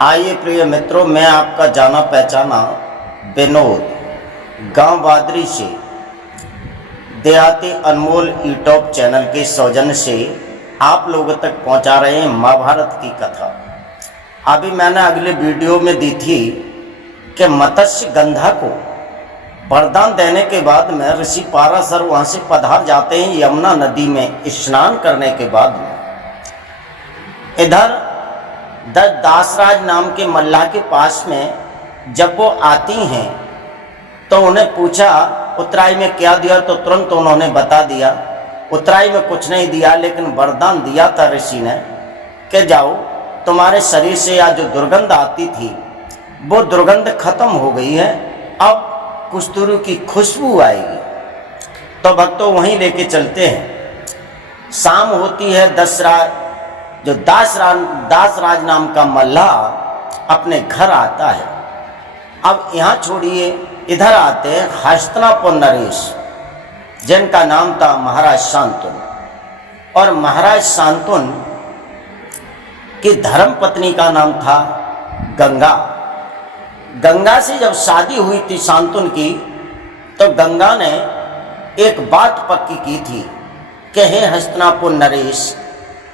आइए प्रिय मित्रों, मैं आपका जाना पहचाना विनोद गांव बादरी से देहाती अनमोल यूट्यूब चैनल के सौजन्य से आप लोगों तक पहुंचा रहे हैं महाभारत की कथा। अभी मैंने अगले वीडियो में दी थी कि मत्स्य गंधा को वरदान देने के बाद में ऋषि पाराशर वहाँ से पधार जाते हैं यमुना नदी में स्नान करने के बाद में। इधर दासराज नाम के मल्लाह के पास में जब वो आती हैं तो उन्हें पूछा उतराई में क्या दिया, तो तुरंत उन्होंने बता दिया उतराई में कुछ नहीं दिया, लेकिन वरदान दिया था ऋषि ने कि जाओ तुम्हारे शरीर से या जो दुर्गंध आती थी वो दुर्गंध खत्म हो गई है, अब कस्तूरी की खुशबू आएगी। तो भक्तों वहीं लेके चलते हैं। शाम होती है, दासराज नाम का मल्लाह अपने घर आता है। अब यहाँ छोड़िए, इधर आते हैं हस्तिनापुर नरेश, जिनका नाम था महाराज शांतनु। और महाराज शांतनु की धर्म पत्नी का नाम था गंगा। गंगा से जब शादी हुई थी शांतनु की, तो गंगा ने एक बात पक्की की थी कि हे हस्तिनापुर नरेश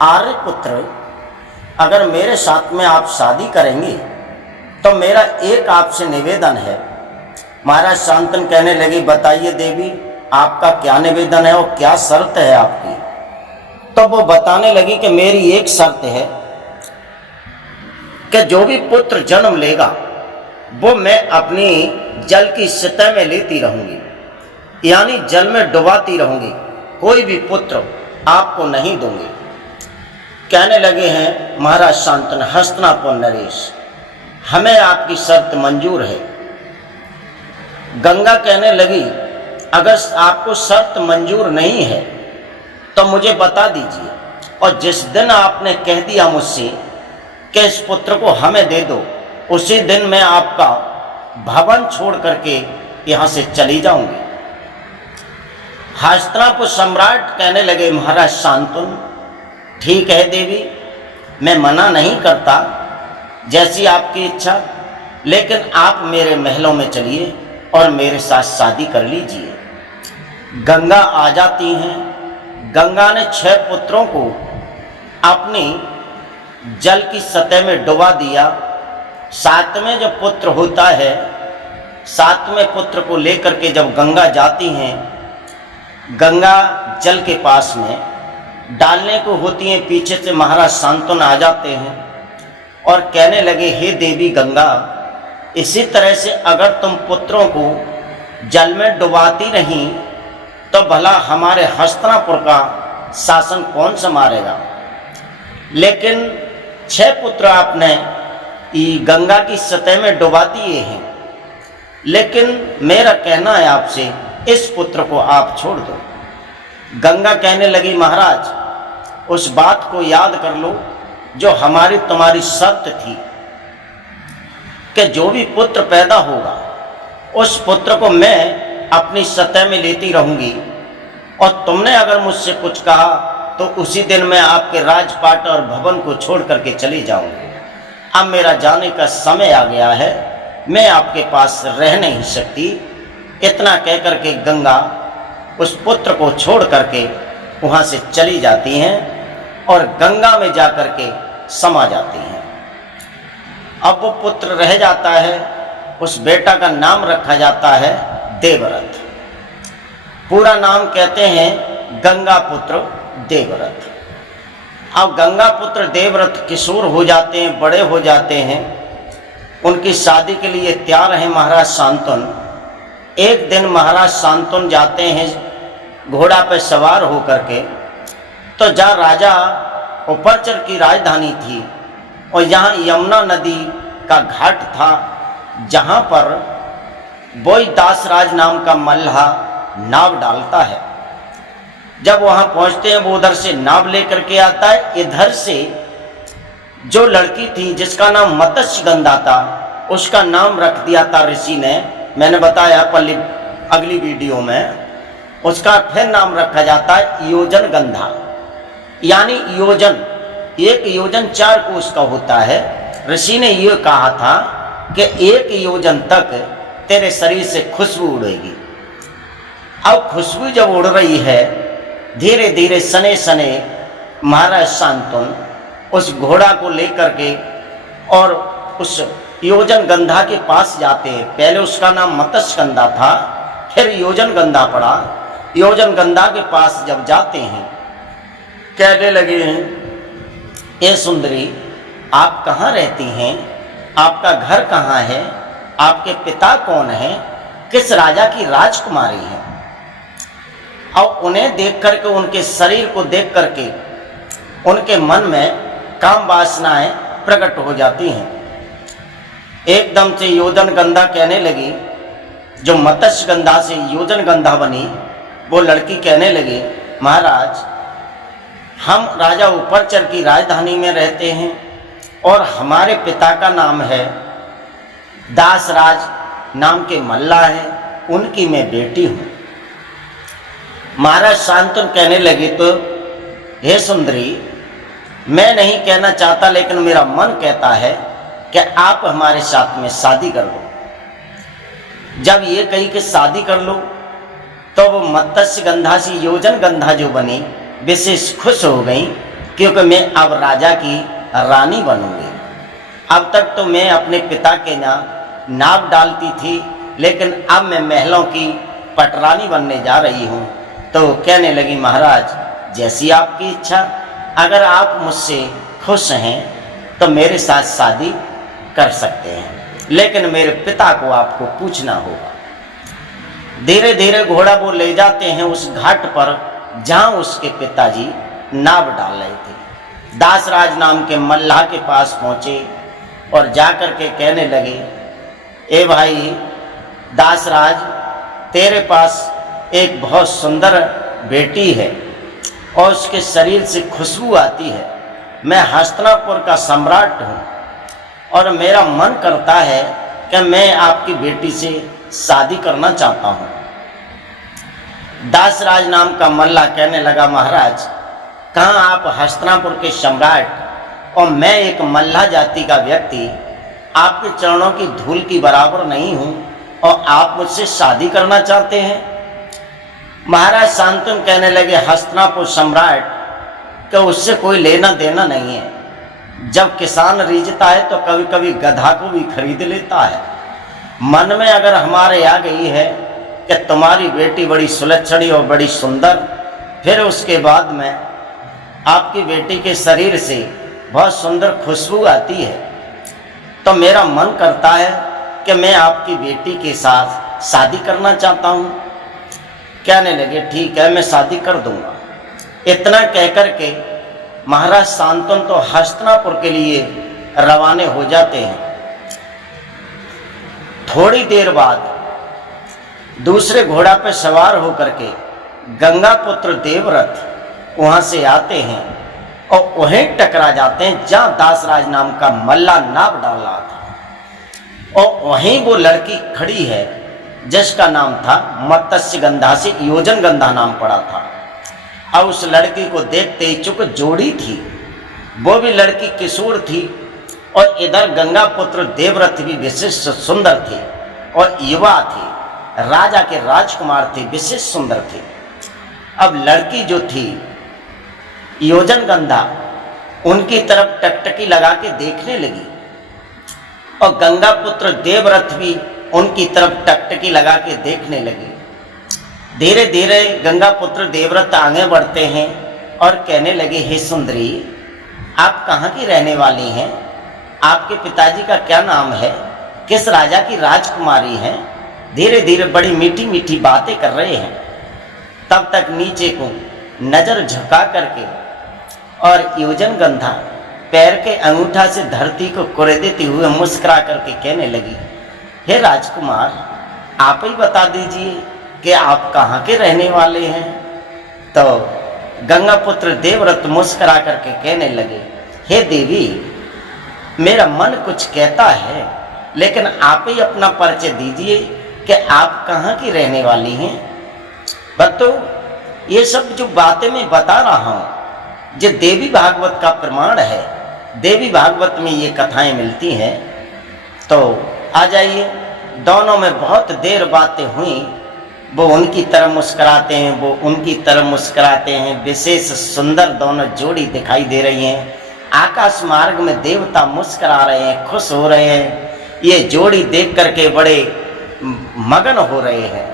आर्यपुत्र, अगर मेरे साथ में आप शादी करेंगे तो मेरा एक आपसे निवेदन है। महाराज शांतनु कहने लगी बताइए देवी, आपका क्या निवेदन है और क्या शर्त है आपकी। तो वो बताने लगी कि मेरी एक शर्त है कि जो भी पुत्र जन्म लेगा वो मैं अपनी जल की सतह में लेती रहूंगी, यानी जल में डुबाती रहूंगी, कोई भी पुत्र आपको नहीं दूंगी। कहने लगे हैं महाराज शांतनु हस्तिनापुर नरेश, हमें आपकी शर्त मंजूर है। गंगा कहने लगी अगर आपको शर्त मंजूर नहीं है तो मुझे बता दीजिए, और जिस दिन आपने कह दिया मुझसे कि इस पुत्र को हमें दे दो, उसी दिन मैं आपका भवन छोड़ करके यहाँ से चली जाऊंगी। हस्तिनापुर सम्राट कहने लगे महाराज शांतनु ठीक है देवी, मैं मना नहीं करता, जैसी आपकी इच्छा, लेकिन आप मेरे महलों में चलिए और मेरे साथ शादी कर लीजिए। गंगा आ जाती हैं। गंगा ने 6 पुत्रों को अपनी जल की सतह में डुबा दिया। 7वें जो पुत्र होता है, 7वें पुत्र को लेकर के जब गंगा जाती हैं, गंगा जल के पास में डालने को होती हैं, पीछे से महाराज शांतनु आ जाते हैं और कहने लगे हे देवी गंगा, इसी तरह से अगर तुम पुत्रों को जल में डुबाती रही तो भला हमारे हस्तिनापुर का शासन कौन संभालेगा। लेकिन 6 पुत्र आपने गंगा की सतह में डुबा दिए हैं, लेकिन मेरा कहना है आपसे इस पुत्र को आप छोड़ दो। गंगा कहने लगी महाराज उस बात को याद कर लो जो हमारी तुम्हारी शर्त थी कि जो भी पुत्र पैदा होगा उस पुत्र को मैं अपनी सतह में लेती रहूंगी, और तुमने अगर मुझसे कुछ कहा तो उसी दिन मैं आपके राजपाट और भवन को छोड़ करके चली जाऊंगी। अब मेरा जाने का समय आ गया है, मैं आपके पास रह नहीं सकती। इतना कह करके गंगा उस पुत्र को छोड़ करके वहाँ से चली जाती हैं और गंगा में जा करके समा जाती हैं। अब वो पुत्र रह जाता है, उस बेटा का नाम रखा जाता है देवव्रत। पूरा नाम कहते हैं गंगा पुत्र देवव्रत। अब गंगा पुत्र देवव्रत किशोर हो जाते हैं, बड़े हो जाते हैं, उनकी शादी के लिए तैयार हैं महाराज शांतनु। एक दिन महाराज शांतनु जाते हैं घोड़ा पर सवार होकर के, तो जहाँ राजा उपरचर की राजधानी थी और यहाँ यमुना नदी का घाट था, जहाँ पर बोई दासराज नाम का मल्लाह नाव डालता है। जब वहाँ पहुँचते हैं वो उधर से नाव लेकर के आता है। इधर से जो लड़की थी जिसका नाम मत्स्य गंधा था, उसका नाम रख दिया था ऋषि ने, मैंने बताया अगली वीडियो में। उसका फिर नाम रखा जाता है योजन गंधा, यानी योजन, 1 योजन 4 कोस का होता है। ऋषि ने ये कहा था कि 1 योजन तक तेरे शरीर से खुशबू उड़ेगी। अब खुशबू जब उड़ रही है, धीरे धीरे सने सने महाराज शांतनु उस घोड़ा को लेकर के और उस योजन गंधा के पास जाते हैं। पहले उसका नाम मत्स्य गंधा था, फिर योजन गंधा पड़ा। योजन गंधा के पास जब जाते हैं, कहने लगे हैं, ये सुंदरी, आप कहाँ रहती हैं? आपका घर कहाँ है? आपके पिता कौन हैं? किस राजा की राजकुमारी हैं? और उन्हें देख करके, उनके शरीर को देख करके उनके मन में काम वासनाएं प्रकट हो जाती हैं। एकदम से योजन गंधा कहने लगी, जो मत्स्य गंधा से योजन गंधा बनी, वो लड़की कहने लगी, महाराज, हम राजा उपरचर की राजधानी में रहते हैं और हमारे पिता का नाम है दासराज, नाम के मल्ला है, उनकी मैं बेटी हूँ। महाराज शांतनु कहने लगे, तो हे सुंदरी, मैं नहीं कहना चाहता, लेकिन मेरा मन कहता है कि आप हमारे साथ में शादी कर लो। जब ये कही कि शादी कर लो, तो वो मत्स्य गंधा से योजन गंधा जो बनी, विशेष खुश हो गई, क्योंकि मैं अब राजा की रानी बनूंगी। अब तक तो मैं अपने पिता के यहाँ नाव डालती थी, लेकिन अब मैं महलों की पटरानी बनने जा रही हूँ। तो कहने लगी, महाराज, जैसी आपकी इच्छा, अगर आप मुझसे खुश हैं तो मेरे साथ शादी कर सकते हैं, लेकिन मेरे पिता को आपको पूछना होगा। धीरे धीरे घोड़ा वो ले जाते हैं उस घाट पर जहाँ उसके पिताजी नाव डाल रहे थे। दासराज नाम के मल्लाह के पास पहुँचे और जाकर के कहने लगे, ए भाई दासराज, तेरे पास एक बहुत सुंदर बेटी है और उसके शरीर से खुशबू आती है। मैं हस्तिनापुर का सम्राट हूँ और मेरा मन करता है कि मैं आपकी बेटी से शादी करना चाहता हूँ। दासराज नाम का मल्ला कहने लगा, महाराज, कहाँ आप हस्तिनापुर के सम्राट और मैं एक मल्ला जाति का व्यक्ति आपके चरणों की धूल की बराबर नहीं हूँ और आप मुझसे शादी करना चाहते हैं? महाराज शांतनु कहने लगे, हस्तिनापुर सम्राट का उससे कोई लेना देना नहीं है। जब किसान रीझता है तो कभी कभी गधा को भी खरीद लेता है। मन में अगर हमारे आ गई है कि तुम्हारी बेटी बड़ी सुलक्षणी और बड़ी सुंदर, फिर उसके बाद में आपकी बेटी के शरीर से बहुत सुंदर खुशबू आती है, तो मेरा मन करता है कि मैं आपकी बेटी के साथ शादी करना चाहता हूँ। कहने लगे, ठीक है, मैं शादी कर दूंगा। इतना कहकर के महाराज शांतनु तो हस्तिनापुर के लिए रवाने हो जाते हैं। थोड़ी देर बाद दूसरे घोड़ा पर सवार होकर के गंगा पुत्र देवव्रत वहां से आते हैं और वहीं टकरा जाते हैं जहां दासराज नाम का मल्ला नाव डाल रहा था। और वहीं वो लड़की खड़ी है जिसका नाम था मत्स्य गंधा से योजन गंधा नाम पड़ा था। और उस लड़की को देखते ही, चूंकि जोड़ी थी, वो भी लड़की किशोर थी और इधर गंगा पुत्र देवव्रत भी विशेष सुंदर थे और युवा थे, राजा के राजकुमार थे, विशेष सुंदर थे। अब लड़की जो थी योजन गंधा उनकी तरफ टकटकी लगा के देखने लगी और गंगा पुत्र देवव्रत भी उनकी तरफ टकटकी लगा के देखने लगे। धीरे धीरे गंगा पुत्र देवव्रत आगे बढ़ते हैं और कहने लगे, हे सुंदरी, आप कहाँ की रहने वाली हैं? आपके पिताजी का क्या नाम है? किस राजा की राजकुमारी हैं? धीरे धीरे बड़ी मीठी मीठी बातें कर रहे हैं। तब तक नीचे को नजर झुका करके और योजन गंधा पैर के अंगूठा से धरती को कुरेदते हुए मुस्कुरा करके कहने लगी, हे राजकुमार, आप ही बता दीजिए कि आप कहाँ के रहने वाले हैं? तो गंगा पुत्र देवव्रत मुस्कुरा करके कहने लगे, हे देवी, मेरा मन कुछ कहता है, लेकिन आप ही अपना परिचय दीजिए कि आप कहाँ की रहने वाली हैं। बतो ये सब जो बातें मैं बता रहा हूँ, जो देवी भागवत का प्रमाण है, देवी भागवत में ये कथाएं मिलती हैं। तो आ जाइए। दोनों में बहुत देर बातें हुई। वो उनकी तरफ मुस्कुराते हैं, वो उनकी तरफ मुस्कुराते हैं। विशेष सुंदर दोनों जोड़ी दिखाई दे रही हैं। आकाश मार्ग में देवता मुस्कुरा रहे हैं, खुश हो रहे हैं। ये जोड़ी देख करके बड़े मगन हो रहे हैं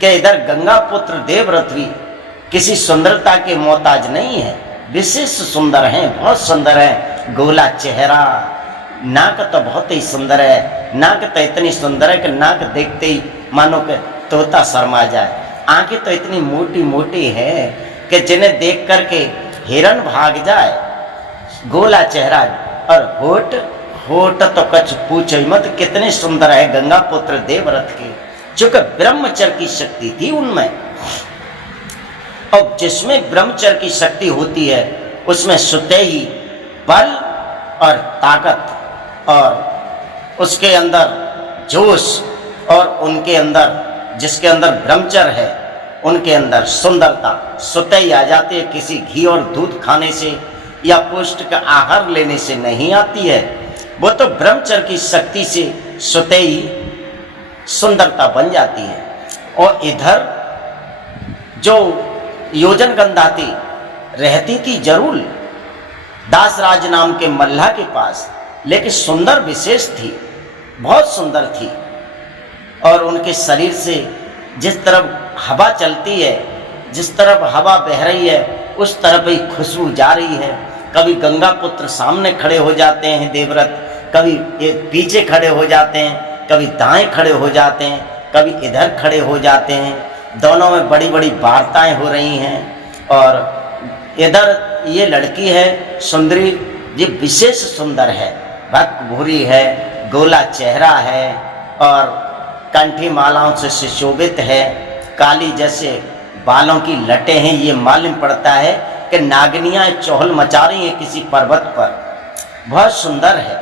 कि इधर गंगा पुत्र देवव्रत भी किसी सुंदरता के मोहताज नहीं है, विशेष सुंदर हैं, बहुत सुंदर है। गोला चेहरा, नाक तो बहुत ही सुंदर है। नाक तो इतनी सुंदर है कि नाक देखते ही मानो कि तोता शर्मा जाए। आंखें तो इतनी मोटी मोटी है कि जिन्हें देख करके हिरन भाग जाए। गोला चेहरा और होठ, होठ तो कुछ पूछो ही मत, कितने सुंदर है गंगा पुत्र देवव्रत के। चूंकि ब्रह्मचर्य की शक्ति थी उनमें, और जिसमें ब्रह्मचर्य की शक्ति होती है उसमें स्वतः ही बल और ताकत और उसके अंदर जोश, और उनके अंदर जिसके अंदर ब्रह्मचर्य है उनके अंदर सुंदरता स्वतः ही आ जाती है। किसी घी और दूध खाने से या पौष्टिक आहार लेने से नहीं आती है, वो तो ब्रह्मचर्य की शक्ति से स्वतः ही सुंदरता बन जाती है। और इधर जो योजन गंधाती रहती थी जरूर दासराज नाम के मल्लाह के पास, लेकिन सुंदर विशेष थी, बहुत सुंदर थी। और उनके शरीर से जिस तरफ हवा चलती है, जिस तरफ हवा बह रही है, उस तरफ ही खुशबू जा रही है। कभी गंगा पुत्र सामने खड़े हो जाते हैं देवव्रत, कभी पीछे खड़े हो जाते हैं, कभी दाएं खड़े हो जाते हैं, कभी इधर खड़े हो जाते हैं। दोनों में बड़ी बड़ी वार्ताएं हो रही हैं। और इधर ये लड़की है सुंदरी, ये विशेष सुंदर है, भक्त भूरी है, गोला चेहरा है और कंठी मालाओं से सुशोभित है। काली जैसे बालों की लटें हैं। ये मालूम पड़ता है कि नागिनियाँ चौहल मचा रही हैं किसी पर्वत पर, बहुत सुंदर है।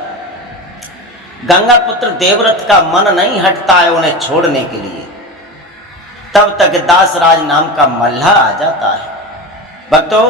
गंगा पुत्र देवव्रत का मन नहीं हटता है उन्हें छोड़ने के लिए। तब तक दासराज नाम का मल्लाह आ जाता है। भक्तों,